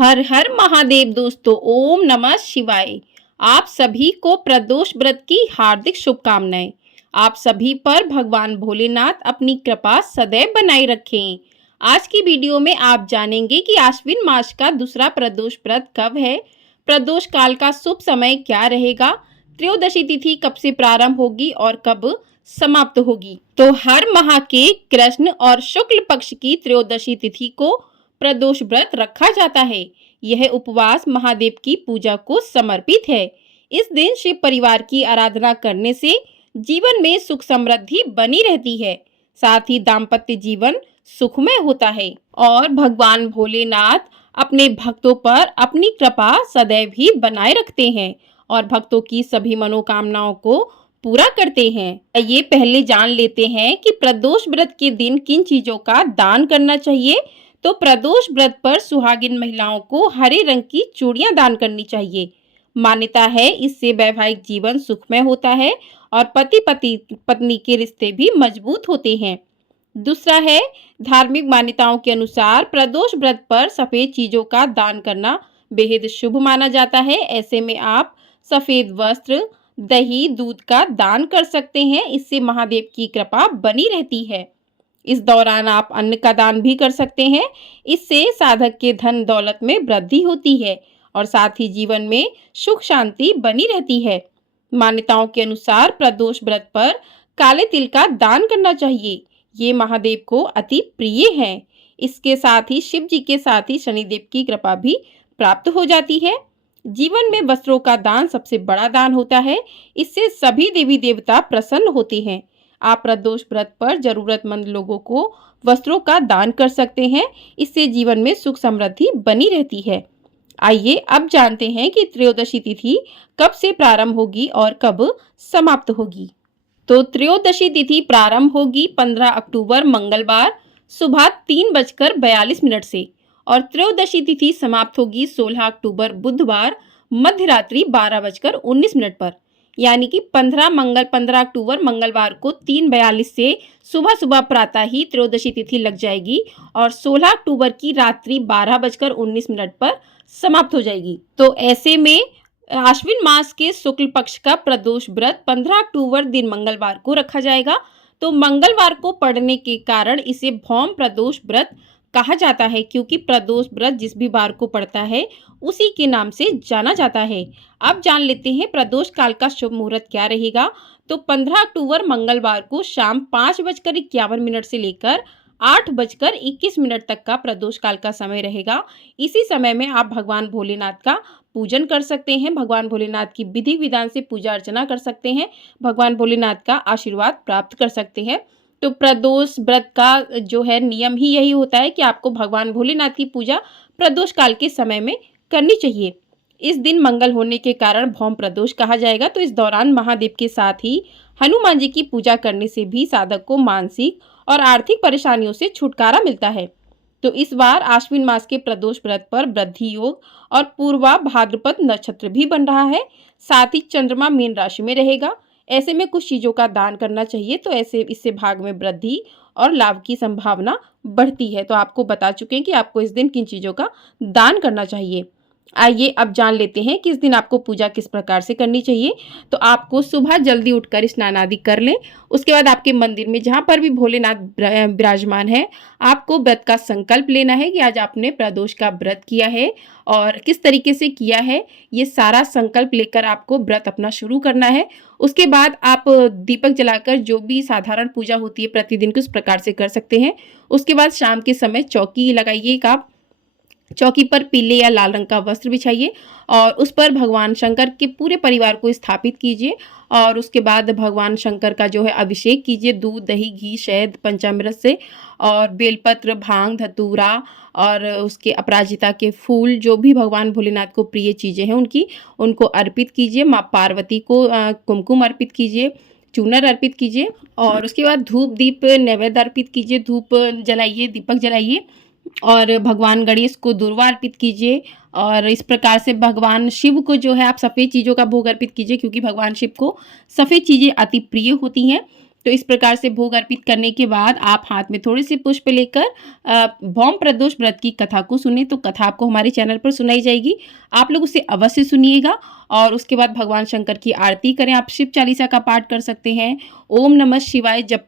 हर हर महादेव दोस्तों, ओम नमः शिवाय। आप सभी को प्रदोष व्रत की हार्दिक शुभकामनाएं। आप सभी पर भगवान भोलेनाथ अपनी कृपा सदैव बनाए रखें। आज की वीडियो में आप जानेंगे कि आश्विन मास का दूसरा प्रदोष व्रत कब है, प्रदोष काल का शुभ समय क्या रहेगा, त्रयोदशी तिथि कब से प्रारंभ होगी और कब समाप्त होगी। तो हर माह के कृष्ण और शुक्ल पक्ष की त्रयोदशी तिथि को प्रदोष व्रत रखा जाता है। यह उपवास महादेव की पूजा को समर्पित है। इस दिन शिव परिवार की आराधना करने से जीवन में सुख समृद्धि बनी रहती है, साथ ही दाम्पत्य जीवन सुखमय होता है और भगवान भोलेनाथ अपने भक्तों पर अपनी कृपा सदैव ही बनाए रखते हैं और भक्तों की सभी मनोकामनाओं को पूरा करते हैं। ये पहले जान लेते हैं कि प्रदोष व्रत के दिन किन चीजों का दान करना चाहिए। तो प्रदोष व्रत पर सुहागिन महिलाओं को हरे रंग की चूड़ियां दान करनी चाहिए। मान्यता है इससे वैवाहिक जीवन सुखमय होता है और पति पत्नी के रिश्ते भी मजबूत होते हैं। दूसरा है, धार्मिक मान्यताओं के अनुसार प्रदोष व्रत पर सफेद चीजों का दान करना बेहद शुभ माना जाता है। ऐसे में आप सफेद वस्त्र, दही, दूध का दान कर सकते हैं। इससे महादेव की कृपा बनी रहती है। इस दौरान आप अन्न का दान भी कर सकते हैं। इससे साधक के धन दौलत में वृद्धि होती है और साथ ही जीवन में सुख शांति बनी रहती है। मान्यताओं के अनुसार प्रदोष व्रत पर काले तिल का दान करना चाहिए। ये महादेव को अति प्रिय है। इसके साथ ही शिव जी के साथ ही शनिदेव की कृपा भी प्राप्त हो जाती है। जीवन में वस्त्रों का दान सबसे बड़ा दान होता है। इससे सभी देवी देवता प्रसन्न होते हैं। आप प्रदोष व्रत पर जरूरतमंद लोगों को वस्त्रों का दान कर सकते हैं। इससे जीवन में सुख समृद्धि बनी रहती है। आइए अब जानते हैं कि त्रयोदशी तिथि कब से प्रारंभ होगी और कब समाप्त होगी। तो त्रयोदशी तिथि प्रारंभ होगी 15 अक्टूबर मंगलवार सुबह 3:42 से और त्रयोदशी तिथि समाप्त होगी 16 अक्टूबर बुधवार मध्य रात्रि 12:19 पर। यानी कि 15 अक्टूबर मंगलवार को 3:42 से सुबह सुबह प्रातः ही त्रयोदशी तिथि लग जाएगी और 16 अक्टूबर की रात्रि 12:19 पर समाप्त हो जाएगी। तो ऐसे में आश्विन मास के शुक्ल पक्ष का प्रदोष व्रत 15 अक्टूबर दिन मंगलवार को रखा जाएगा। तो मंगलवार को पड़ने के कारण इसे भौम प्रदोष व्रत कहा जाता है, क्योंकि प्रदोष व्रत जिस भी बार को पड़ता है उसी के नाम से जाना जाता है। अब जान लेते हैं प्रदोष काल का शुभ मुहूर्त क्या रहेगा। तो 15 अक्टूबर मंगलवार को शाम 5:51 से लेकर 8:21 तक का प्रदोष काल का समय रहेगा। इसी समय में आप भगवान भोलेनाथ का पूजन कर सकते हैं। भगवान भोलेनाथ की विधि विधान से पूजा अर्चना कर सकते हैं। भगवान भोलेनाथ का आशीर्वाद प्राप्त कर सकते हैं। तो प्रदोष व्रत का जो है नियम ही यही होता है कि आपको भगवान भोलेनाथ की पूजा प्रदोष काल के समय में करनी चाहिए। इस दिन मंगल होने के कारण भौम प्रदोष कहा जाएगा। तो इस दौरान महादेव के साथ ही हनुमान जी की पूजा करने से भी साधक को मानसिक और आर्थिक परेशानियों से छुटकारा मिलता है। तो इस बार आश्विन मास के प्रदोष व्रत पर वृद्धि योग और पूर्वा भाद्रपद नक्षत्र भी बन रहा है। साथ ही चंद्रमा मीन राशि में रहेगा। ऐसे में कुछ चीजों का दान करना चाहिए। तो ऐसे इससे भाग में वृद्धि और लाभ की संभावना बढ़ती है। तो आपको बता चुके हैं कि आपको इस दिन किन चीजों का दान करना चाहिए। आइए अब जान लेते हैं कि इस दिन आपको पूजा किस प्रकार से करनी चाहिए। तो आपको सुबह जल्दी उठकर स्नान आदि कर लें। उसके बाद आपके मंदिर में जहाँ पर भी भोलेनाथ विराजमान है, आपको व्रत का संकल्प लेना है कि आज आपने प्रदोष का व्रत किया है और किस तरीके से किया है। ये सारा संकल्प लेकर आपको व्रत अपना शुरू करना है। उसके बाद आप दीपक जलाकर जो भी साधारण पूजा होती है प्रतिदिन की उस प्रकार से कर सकते हैं। उसके बाद शाम के समय चौकी लगाइएगा। चौकी पर पीले या लाल रंग का वस्त्र बिछाइए और उस पर भगवान शंकर के पूरे परिवार को स्थापित कीजिए और उसके बाद भगवान शंकर का जो है अभिषेक कीजिए दूध, दही, घी, शहद, पंचामृत से और बेलपत्र, भांग, धतूरा और उसके अपराजिता के फूल, जो भी भगवान भोलेनाथ को प्रिय चीज़ें हैं उनको अर्पित कीजिए। माँ पार्वती को कुमकुम अर्पित कीजिए, चूनर अर्पित कीजिए और उसके बाद धूप दीप नैवेद्य अर्पित कीजिए। धूप जलाइए, दीपक जलाइए और भगवान गणेश को दूर्वा अर्पित कीजिए। और इस प्रकार से भगवान शिव को जो है आप सफ़ेद चीज़ों का भोग अर्पित कीजिए, क्योंकि भगवान शिव को सफ़ेद चीज़ें अति प्रिय होती हैं। तो इस प्रकार से भोग अर्पित करने के बाद आप हाथ में थोड़े से पुष्प लेकर भौम प्रदोष व्रत की कथा को सुने। तो कथा आपको हमारे चैनल पर सुनाई जाएगी, आप लोग उसे अवश्य सुनिएगा और उसके बाद भगवान शंकर की आरती करें। आप शिव चालीसा का पाठ कर सकते हैं, ओम नमः शिवाय जप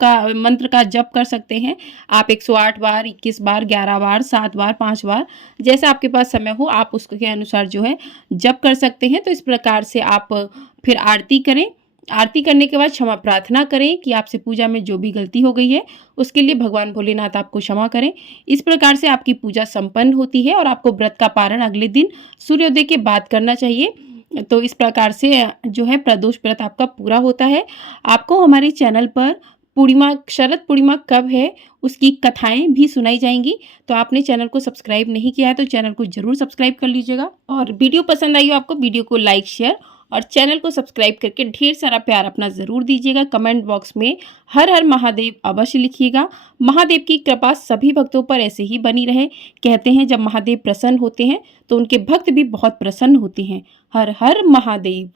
का मंत्र का जप कर सकते हैं। आप 108 बार, 21 बार, 11 बार, 7 बार, 5 बार, जैसा आपके पास समय हो आप उसके अनुसार जो है जप कर सकते हैं। तो इस प्रकार से आप फिर आरती करें। आरती करने के बाद क्षमा प्रार्थना करें कि आपसे पूजा में जो भी गलती हो गई है उसके लिए भगवान भोलेनाथ आपको क्षमा करें। इस प्रकार से आपकी पूजा संपन्न होती है और आपको व्रत का पारण अगले दिन सूर्योदय के बाद करना चाहिए। तो इस प्रकार से जो है प्रदोष व्रत आपका पूरा होता है। आपको हमारे चैनल पर पूर्णिमा, शरद पूर्णिमा कब है उसकी कथाएं भी सुनाई जाएंगी। तो आपने चैनल को सब्सक्राइब नहीं किया है तो चैनल को जरूर सब्सक्राइब कर लीजिएगा, और वीडियो पसंद आई हो आपको वीडियो को लाइक, शेयर और चैनल को सब्सक्राइब करके ढेर सारा प्यार अपना ज़रूर दीजिएगा। कमेंट बॉक्स में हर हर महादेव अवश्य लिखिएगा। महादेव की कृपा सभी भक्तों पर ऐसे ही बनी रहे। कहते हैं जब महादेव प्रसन्न होते हैं तो उनके भक्त भी बहुत प्रसन्न होते हैं। हर हर महादेव।